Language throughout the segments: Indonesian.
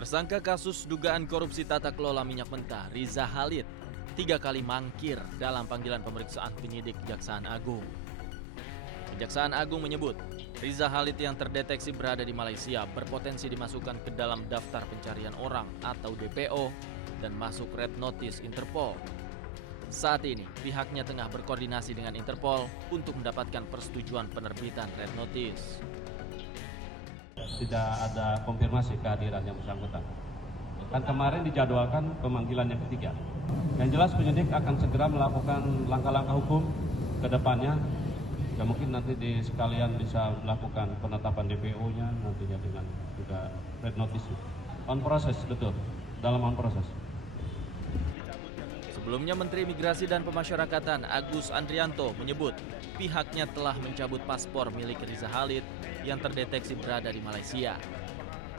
Tersangka kasus dugaan korupsi tata kelola minyak mentah Riza Khalid 3 kali mangkir dalam panggilan pemeriksaan penyidik Kejaksaan Agung. Kejaksaan Agung menyebut Riza Khalid yang terdeteksi berada di Malaysia berpotensi dimasukkan ke dalam daftar pencarian orang atau DPO dan masuk red notice Interpol. Saat ini pihaknya tengah berkoordinasi dengan Interpol untuk mendapatkan persetujuan penerbitan red notice. Tidak ada konfirmasi kehadiran yang bersangkutan. Kan kemarin dijadwalkan pemanggilan yang ketiga. Yang jelas penyidik akan segera melakukan langkah-langkah hukum ke depannya. Ya mungkin nanti sekalian bisa melakukan penetapan DPO-nya nantinya dengan juga red notice. On proses, betul. Dalam on proses. Sebelumnya Menteri Migrasi dan Pemasyarakatan Agus Andrianto menyebut pihaknya telah mencabut paspor milik Riza Khalid yang terdeteksi berada di Malaysia.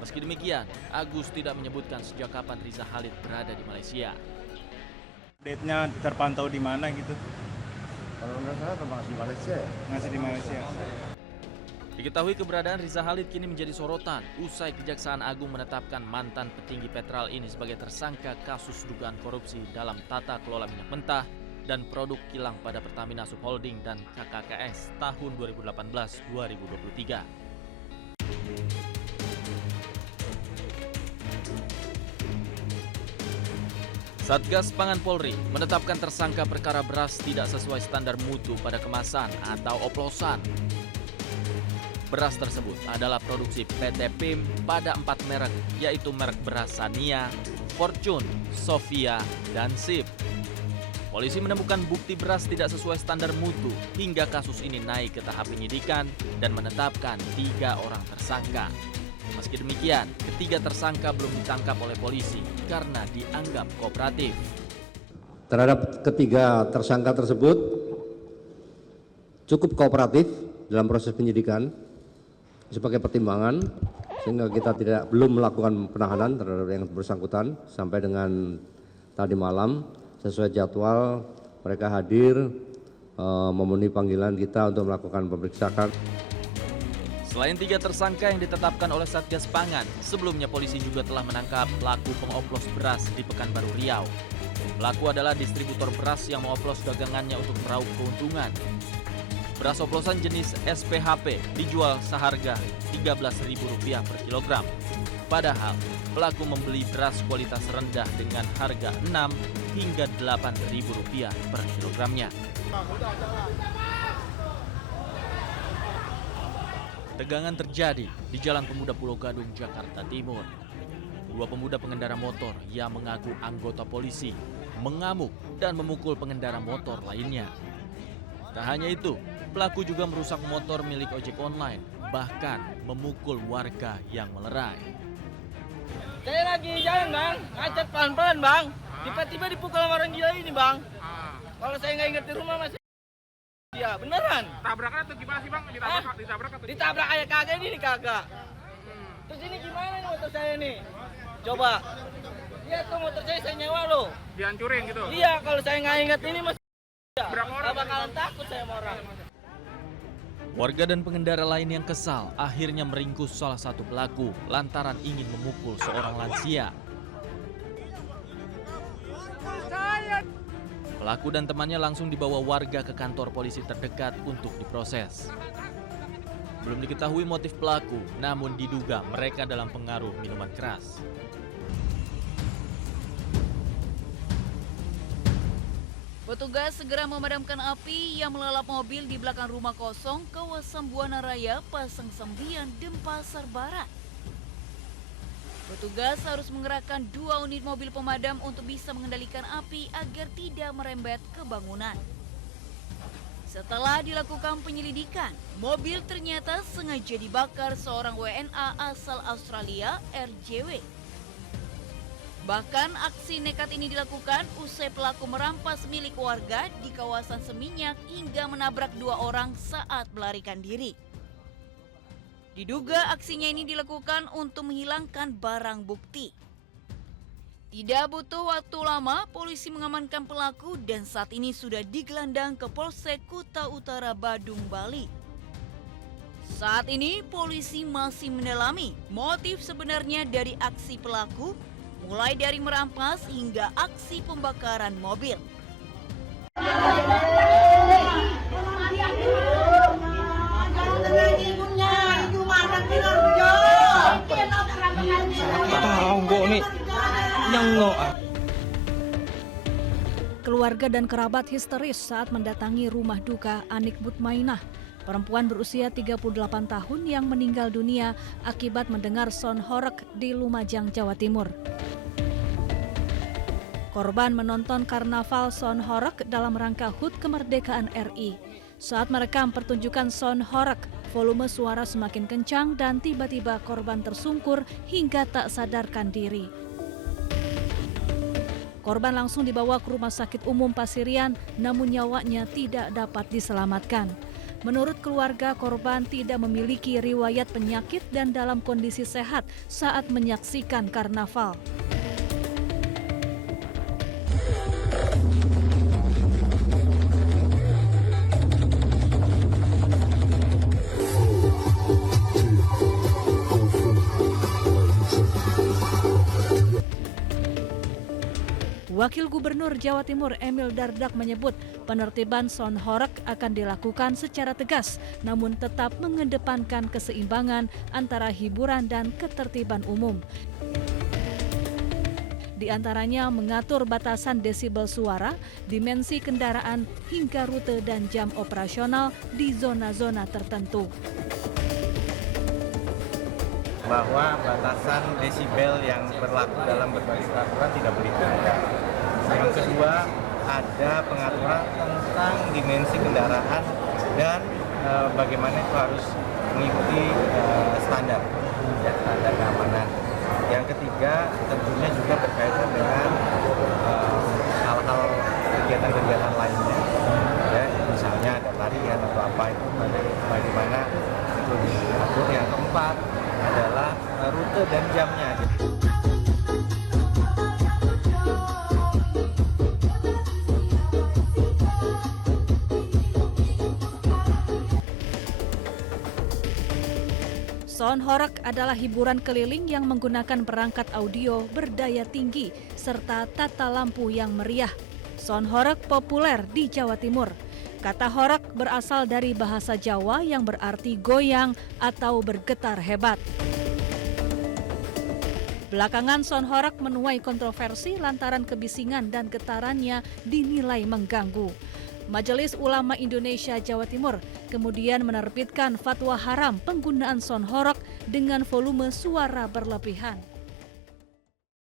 Meski demikian, Agus tidak menyebutkan sejak kapan Riza Khalid berada di Malaysia. Date-nya terpantau di mana gitu? Kalau nggak salah masih di Malaysia ya? Masih di Malaysia. Diketahui keberadaan Riza Khalid kini menjadi sorotan usai Kejaksaan Agung menetapkan mantan petinggi Petral ini sebagai tersangka kasus dugaan korupsi dalam tata kelola minyak mentah dan produk kilang pada Pertamina Subholding dan KKKS tahun 2018-2023. Satgas Pangan Polri menetapkan tersangka perkara beras tidak sesuai standar mutu pada kemasan atau oplosan. Beras tersebut adalah produksi PT PIM pada 4 merek, yaitu merek beras Sania, Fortune, Sofia, dan Sip. Polisi menemukan bukti beras tidak sesuai standar mutu hingga kasus ini naik ke tahap penyidikan dan menetapkan 3 orang tersangka. Meski demikian, ketiga tersangka belum ditangkap oleh polisi karena dianggap kooperatif. Terhadap ketiga tersangka tersebut cukup kooperatif dalam proses penyidikan sebagai pertimbangan sehingga kita belum melakukan penahanan terhadap yang bersangkutan sampai dengan tadi malam sesuai jadwal mereka hadir memenuhi panggilan kita untuk melakukan pemeriksaan. Selain 3 tersangka yang ditetapkan oleh Satgas Pangan, sebelumnya polisi juga telah menangkap pelaku pengoplos beras di Pekanbaru Riau. Pelaku adalah distributor beras yang mengoplos dagangannya untuk meraup keuntungan. Beras oplosan jenis SPHP dijual seharga Rp13.000 per kilogram. Padahal pelaku membeli beras kualitas rendah dengan harga Rp6 hingga Rp8.000 per kilogramnya. Tegangan terjadi di Jalan Pemuda Pulau Gadung, Jakarta Timur. 2 pemuda pengendara motor yang mengaku anggota polisi mengamuk dan memukul pengendara motor lainnya. Tak hanya itu, pelaku juga merusak motor milik ojek online, bahkan memukul warga yang melerai. Saya lagi jalan bang, macet pelan-pelan bang. Tiba-tiba dipukul sama orang gila ini bang. Kalau saya nggak ingat di rumah masih ya beneran. Tabrakan atau gimana sih bang? Ditabrak atau Ditabrak kayak kagak ini kagak. Terus ini gimana nih motor saya nih? Coba. Lihat tuh motor saya nyewa loh. dihancurin gitu? Iya kalau saya nggak ingat ini masih Berapa orang? nggak bakalan takut saya sama orang. Warga dan pengendara lain yang kesal akhirnya meringkus salah satu pelaku lantaran ingin memukul seorang lansia. Pelaku dan temannya langsung dibawa warga ke kantor polisi terdekat untuk diproses. Belum diketahui motif pelaku, namun diduga mereka dalam pengaruh minuman keras. Petugas segera memadamkan api yang melalap mobil di belakang rumah kosong kawasan Buana Raya, Pasang Sembian, Denpasar Barat. Petugas harus mengerahkan 2 unit mobil pemadam untuk bisa mengendalikan api agar tidak merembet ke bangunan. Setelah dilakukan penyelidikan, mobil ternyata sengaja dibakar seorang WNA asal Australia, RJW. Bahkan aksi nekat ini dilakukan usai pelaku merampas milik warga di kawasan Seminyak hingga menabrak 2 orang saat melarikan diri. Diduga aksinya ini dilakukan untuk menghilangkan barang bukti. Tidak butuh waktu lama, polisi mengamankan pelaku dan saat ini sudah digelandang ke Polsek Kuta Utara, Badung, Bali. Saat ini polisi masih mendalami motif sebenarnya dari aksi pelaku, mulai dari merampas hingga aksi pembakaran mobil. Keluarga dan kerabat histeris saat mendatangi rumah duka Anik Butmainah, perempuan berusia 38 tahun yang meninggal dunia akibat mendengar sound horeg di Lumajang, Jawa Timur. Korban menonton karnaval sound horeg dalam rangka HUT Kemerdekaan RI. Saat merekam pertunjukan sound horeg, volume suara semakin kencang dan tiba-tiba korban tersungkur hingga tak sadarkan diri. Korban langsung dibawa ke Rumah Sakit Umum Pasirian, namun nyawanya tidak dapat diselamatkan. Menurut keluarga, korban tidak memiliki riwayat penyakit dan dalam kondisi sehat saat menyaksikan karnaval. Wakil Gubernur Jawa Timur Emil Dardak menyebut penertiban sound horeg akan dilakukan secara tegas, namun tetap mengedepankan keseimbangan antara hiburan dan ketertiban umum. Di antaranya mengatur batasan desibel suara, dimensi kendaraan, hingga rute dan jam operasional di zona-zona tertentu. Bahwa batasan desibel yang berlaku dalam berbagai peraturan tidak boleh dilanggar. Yang kedua, ada pengaturan tentang dimensi kendaraan dan bagaimana itu harus mengikuti standar keamanan. Yang ketiga, tentunya juga berkaitan dengan hal-hal kegiatan-kegiatan lainnya, ya, misalnya ada tarian atau apa itu bagaimana itu diatur. Yang keempat adalah rute dan jamnya. Sound horeg adalah hiburan keliling yang menggunakan perangkat audio berdaya tinggi serta tata lampu yang meriah. Sound horeg populer di Jawa Timur. Kata horeg berasal dari bahasa Jawa yang berarti goyang atau bergetar hebat. Belakangan sound horeg menuai kontroversi lantaran kebisingan dan getarannya dinilai mengganggu. Majelis Ulama Indonesia Jawa Timur kemudian menerbitkan fatwa haram penggunaan sound horeg dengan volume suara berlebihan.